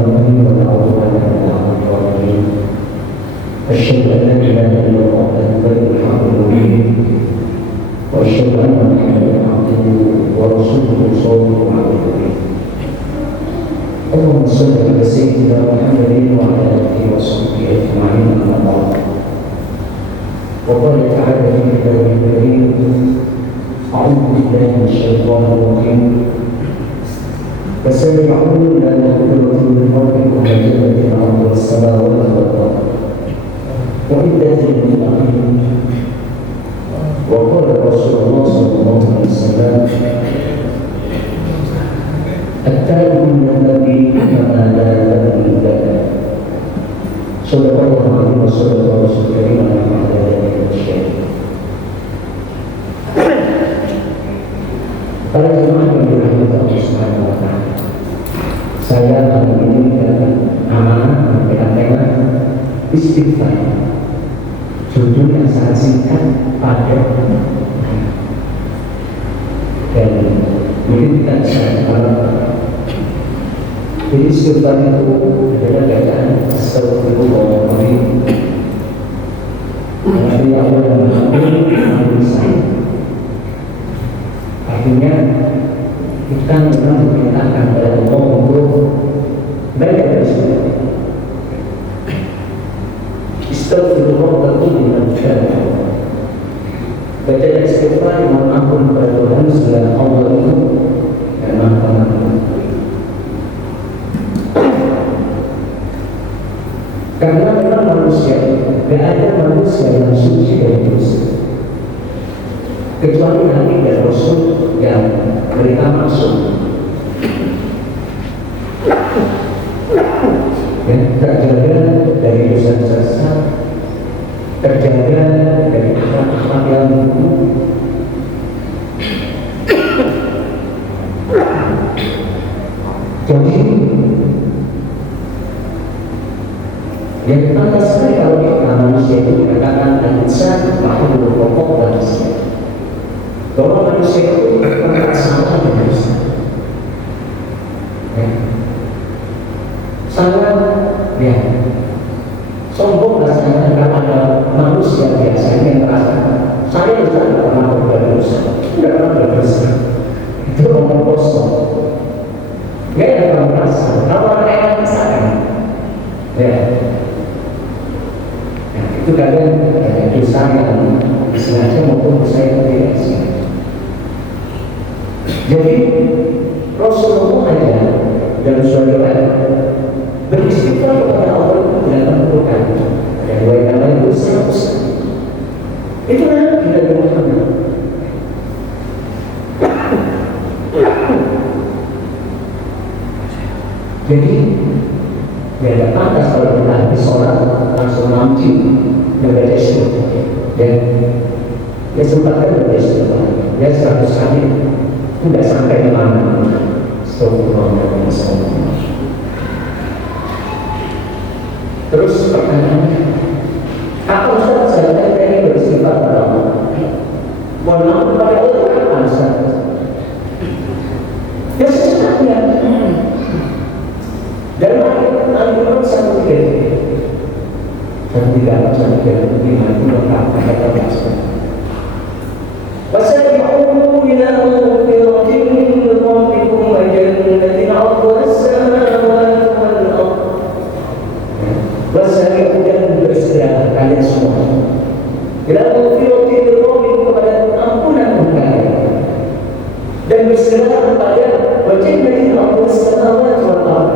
الرحيم ونعوذ بالله من العذاب الرجيم. أشهد أن لا إله إلا الله وحده الحق المبين وأشهد أن محمدا عبده ورسوله صلى الله عليه وسلم. اللهم صل على سيدنا محمد وعلى آله وصحبه أجمعين أما بعد. وقال تعالى في كتابه الكريم: أعوذ بالله من الشيطان الرجيم. فسيعلمون إلى مغفرة من ربكم وجنة عرضها السماوات والأرض وعدة للمتقين. وقال رسول الله صلى الله عليه وسلم: التائب من الذي كما لا تدري لك. صدق الله العظيم وصدق رسول الكريم ونحن على ذلك الشهيد. Para jemaah yang dirahmati Allah Subhanahu wa Ta'ala, saya hari ini dapat amanah tema istighfar. Judulnya sangat singkat, padat, dan mungkin kita bisa cepat. Jadi istighfar itu adalah bacaan astagfirullahaladzim. Dari Allah yang mengampuni saya. Artinya kita memang memintakan kepada Allah untuk banyak bersyukur. Astagfirullahaladzim dengan cara baca istighfar mohon ampun kepada Tuhan segala Allah itu dan maafkan. Karena memang manusia, tidak ada manusia yang suci dari dosa kecuali Nabi dan Rasul yang mereka maksud terjaga dari dosa-dosa besar, terjaga dari akhlak-akhlak yang buruk. Jadi yang pantas sekali kalau kita manusia itu dikatakan al-insan makhluk pokok manusia. Bahwa manusia itu bukan salah dan dosa. Sangat sombong rasanya kalau ada manusia biasa yang merasa saya tidak pernah berbuat dosa, tidak pernah berdosa. Itu omong kosong. Dia yang merasa kalau ada yang merasakan, itu kadang dosa yang sengaja maupun dosa yang tidak sengaja. Jadi Rasulullah aja dan saudara beristighfar kepada Allah itu tidak memerlukan ada dua yang lain itu sangat besar. Itu kan tidak Muhammad. Jadi ya tidak pantas kalau kita habis sholat langsung mancing membaca istighfar. Dan ya sempatkan membaca istighfar. Ya 100 kali tidak sampai ke mana. Astagfirullahaladzim. Terus pertanyaannya, apa Ustaz saya ini bersifat pada Allah? Mohon maaf kepada Allah apa Ustaz? Ya secepatnya. Dalam Al-Quran 1:3 itu lengkap kata Ustaz. وسيقولون إلى مغفرة من ربكم وجنة عرضها السماوات والأرض. وسيقولون bersegera kalian semua ila mغفرة من ربكم kepada ampunan kalian dan bersegera kepada وجنة عرضها السماوات والأرض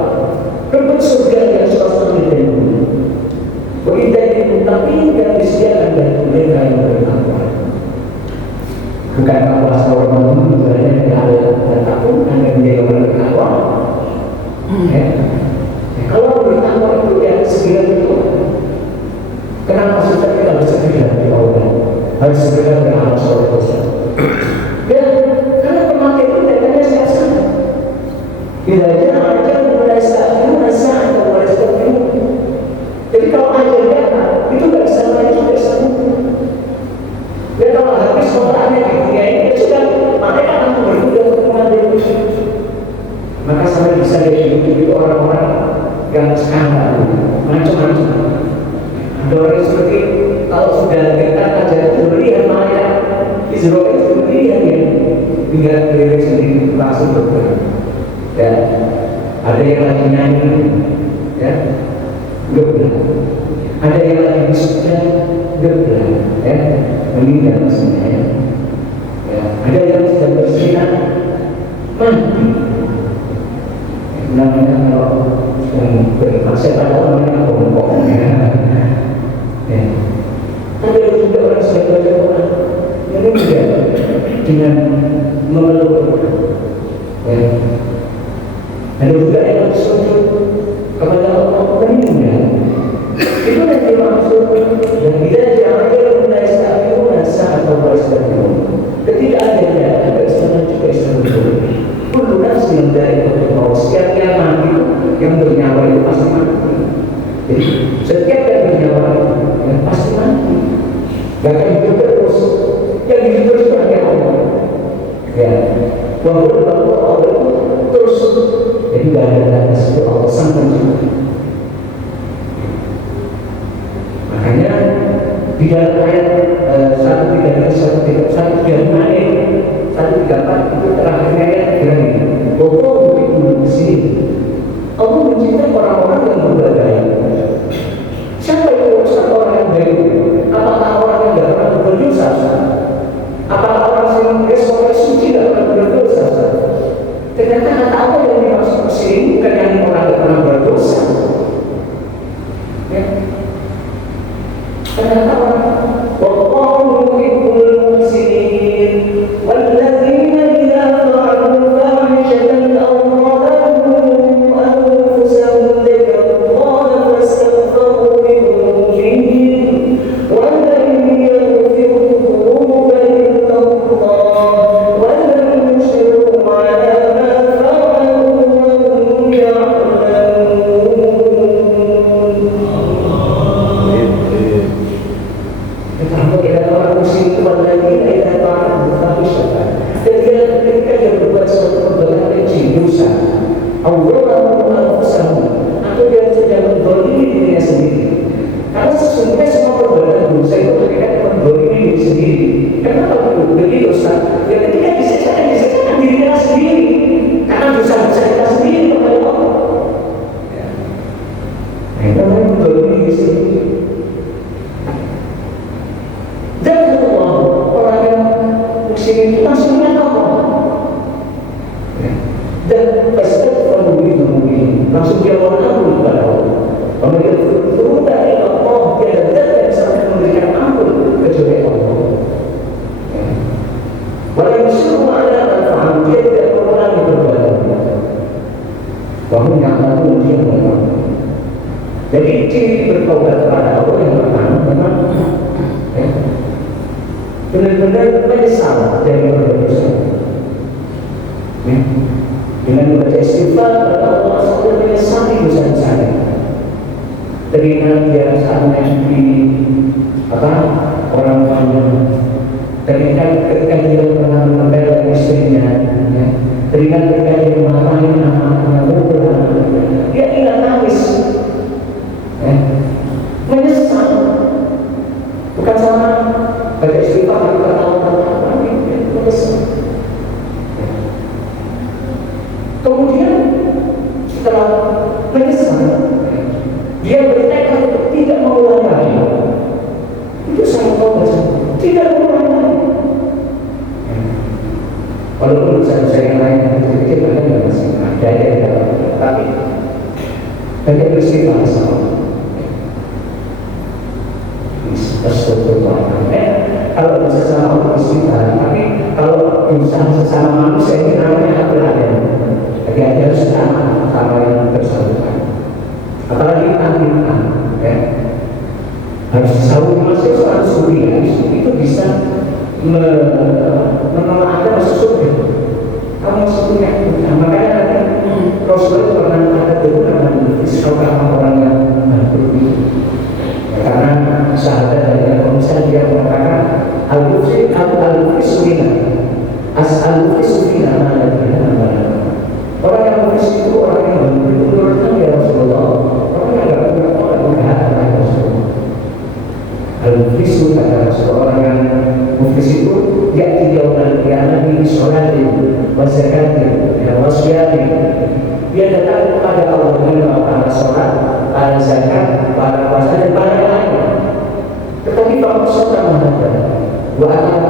rebut surga yang luas langit dan bumi. وعدة للمتقين yang disediakan bagi mereka yang bertakwa. Bukan bahwa seorang itu sebenarnya tidak ada takut hanya menjadi orang bertakwa. Kalau bertakwa itu ya segera itu. Kenapa susah kita harus segera ditaubat, harus segera beramal soleh dosa? Dan karena pemakaian itu datangnya sekarang. Bila aja mulai saat itu nasihat atau mulai seperti itu. Jadi kalau ajar datang itu nggak bisa lagi tidak sanggup. Dan kalau habis sholatnya di dunia ini sudah mereka akan berbuat dengan diri. Maka sampai bisa dihidupi orang-orang yang sekarang macam-macam. Ada orang seperti kalau sudah dekat aja durian maya Israel itu durian ya, tinggal diri sendiri langsung bergerak. Ya, ada yang lagi nyanyi, ya, bergerak. Ada yang lagi wisuda, bergerak, ya, meninggal maksudnya. Ya, ada yang sedang bersinar, mati. Namanya kalau bermaksud pada namanya bongkok. Ya. Ada juga orang sedang baca Quran, yang juga dengan memeluk. Ya. Ada juga yang sujud kepada Allah meninggal. Itu yang dimaksud. Dan bila jangan mulai stabil saat Allah stabil. Ketika ada Islam juga Islam betul. Puluh nasi yang dari Allah. Setiap yang mati yang bernyawa itu pasti mati. Jadi setiap yang bernyawa itu pasti mati. Gak akan hidup terus. Yang hidup terus hanya Allah. Ya, walaupun Allah itu terus. Jadi gak ada sesuatu Allah sang pencipta. Makanya di dalam ayat 134 itu terakhirnya ayat bilang ini. Bahwa di sini Allah mencipta orang-orang yang berbudaya. Siapa itu orang yang baik? Apakah orang yang tidak pernah berdosa? Apakah orang yang orang suci tidak pernah berdosa? Ternyata kata apa yang dimaksud sini bukan yang orang tidak pernah berdosa. Ya. Ternyata orang wallahu yuhibbul muhsinin walladzina idza fa'alu fahishatan aw zalamu anfusahum dzakarullaha fastaghfiru li dhunubihim wa lam yaghfiru dhunuba illa Allah wa lam yushriku 'ala ma fa'alu wa hum ya'lamun. Kalau kita orang muslim itu lagi kita tahu berfahishatan. Ketika dia berbuat suatu perbuatan keji, dosa, Allah menghapuskan atau dia sedang mendolimi dirinya sendiri. Karena sesungguhnya semua perbuatan dosa itu terkait mendolimi diri sendiri. Kenapa begitu dosa? Ya ketika diseksakan diri kita sendiri. Karena dosa-dosa kita sendiri kepada Allah. Nah, itu namanya mendolimi diri sendiri. Dan orang yang muslim itu langsung ingat Allah. Dan fastaghfiru li dzunubihim, langsung dia mohon ampun kepada Allah. Kalau dia bertobat dari Allah, dia tidak akan sampai memberikan ampun kecuali Allah. Walau yusyriku 'ala ma fa'alu, dia tidak mengulangi perbuatan. Wahum ya'lamun, dia mengetahui. Jadi ciri bertobat kepada Allah yang pertama memang benar-benar menyesal dari dosa. Dengan membaca istighfar kepada Allah sudah menyesali dosa-dosanya. Teringat dia saat di orang tuanya. Teringat ketika dia pernah membela istrinya. Teringat ketika dia memarahi anak-anaknya. Dia ingat nangis. Menyesal. Bukan sama baca istighfar kita tahu ini menyesal. Kemudian setelah menyesal, dia bertekad untuk tidak mengulangi lagi. Itu sangat bagus. Tidak mengulangi lagi. Walaupun dosa-dosa yang lain yang kecil-kecil ada masih ada yang dalam, tapi hanya beristighfar sama. Kalau sesama manusia, tapi kalau dosa sesama manusia ini namanya ada. Jadi harus sama yang bersangkutan. Apalagi tangan, ya. Harus selalu masuk soal surga itu bisa menolak Anda masuk surga. Kamu masuk surga. Nah, makanya Rasulullah pernah ada beberapa orang yang berbeda. Karena sahabat dari Al-Qur'an dia mengatakan al-Qur'an al-Qur'an Orang yang muflis itu orang yang benar-benar ya Rasulullah. yaumal qiyamah bi sholatin wa zakatin wa siyamin. Dia datang kepada Allah dengan pada sholat, pada zakat, pada puasa dan pada yang lainnya. Tetapi kalau sholat menghadap, wa amal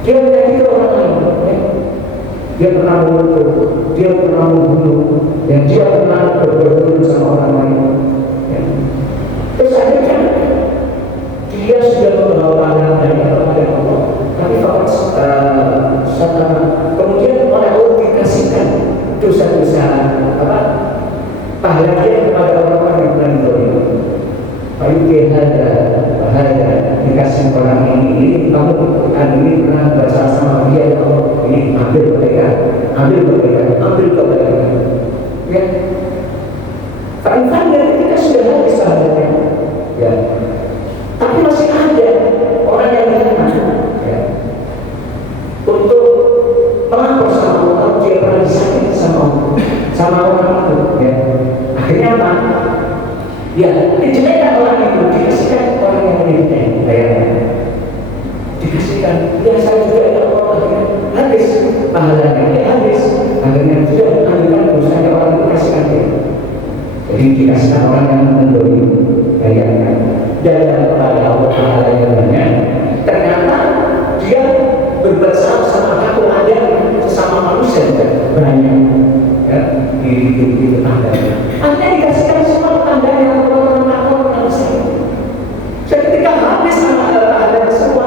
dia menyakiti orang lain, dia pernah memukul, dia pernah membunuh, dan dia pernah berbuat sama orang lain. Terus akhirnya dia sudah membawa pahalanya kepada Allah, tapi kalau kemudian oleh Allah dikasihkan dosa-dosa pahala dia kepada orang-orang yang pernah didolimi. Baik ada dikasih orang ini kamu ini pernah bersama dia ya Allah, ini ambil kebaikan ya. Paling kita sudah habis sahabatnya ya, tapi masih ada orang yang datang ya untuk melapor sama Allah, dia pernah disakiti sama orang itu ya. Akhirnya apa? Ya, dijadikan orang itu, dikasihkan orang yang menyakiti dikasihkan, ya saya juga ya Allah, habis pahalanya, habis. Akhirnya sudah mengambilkan dosanya orang itu, kasihkan dia. Jadi dikasihkan orang yang mendolimi kayaknya, dan kepada Allah pahala yang banyak. Ternyata dia berbuat sama aku ada sesama manusia juga banyak ya, di tetangganya. Anda dikasihkan semua tetangganya, orang-orang manusia. Seketika habis ada semua,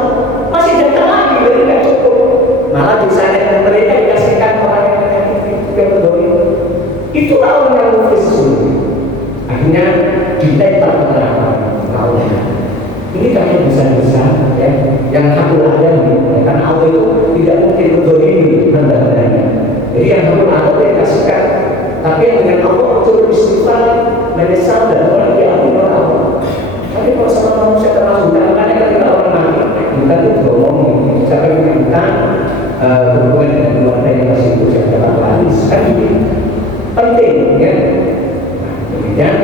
masih datang lagi, jadi tidak cukup. Malah disayang mereka dikasihkan orang yang berdolimi. Itulah orang yang muflis. Akhirnya ditempel ke neraka. Ini kami bisa ya, yang hakul ada ya, karena Allah itu tidak mungkin berdolimi hamba-hambanya. Jadi yang hakul ada dikasihkan, tapi yang dengan Allah untuk istighfar, menyesal dan orang diampuni oleh Allah. Tapi kalau sama manusia termasuk karena ketika orang mati, kita itu ngomong, sampai kita berhubungan dengan keluarga yang masih hidup yang dapat waris, kan ini penting ya. Demikian,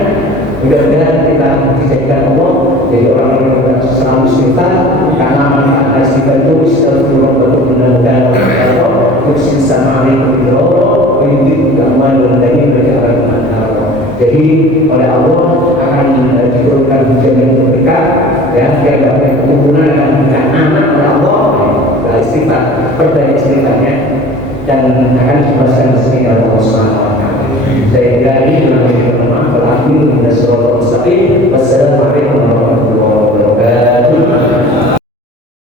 mudah-mudahan kita dijadikan Allah jadi orang yang selalu istighfar, karena manfaat istighfar itu istighfar untuk mudah-mudahan Allah kursi sama alaikum Allah untuk amal dan lain berjalan. Jadi oleh Allah akan diturunkan hujan yang berkat ya, biar dapat keturunan akan diberikan anak oleh Allah. Istighfar, perbanyak istighfarnya, dan akan dibebaskan rezeki oleh Allah Subhanahu wa taala. Saya kira ini adalah firman Allah. Wassalamualaikum warahmatullahi wabarakatuh.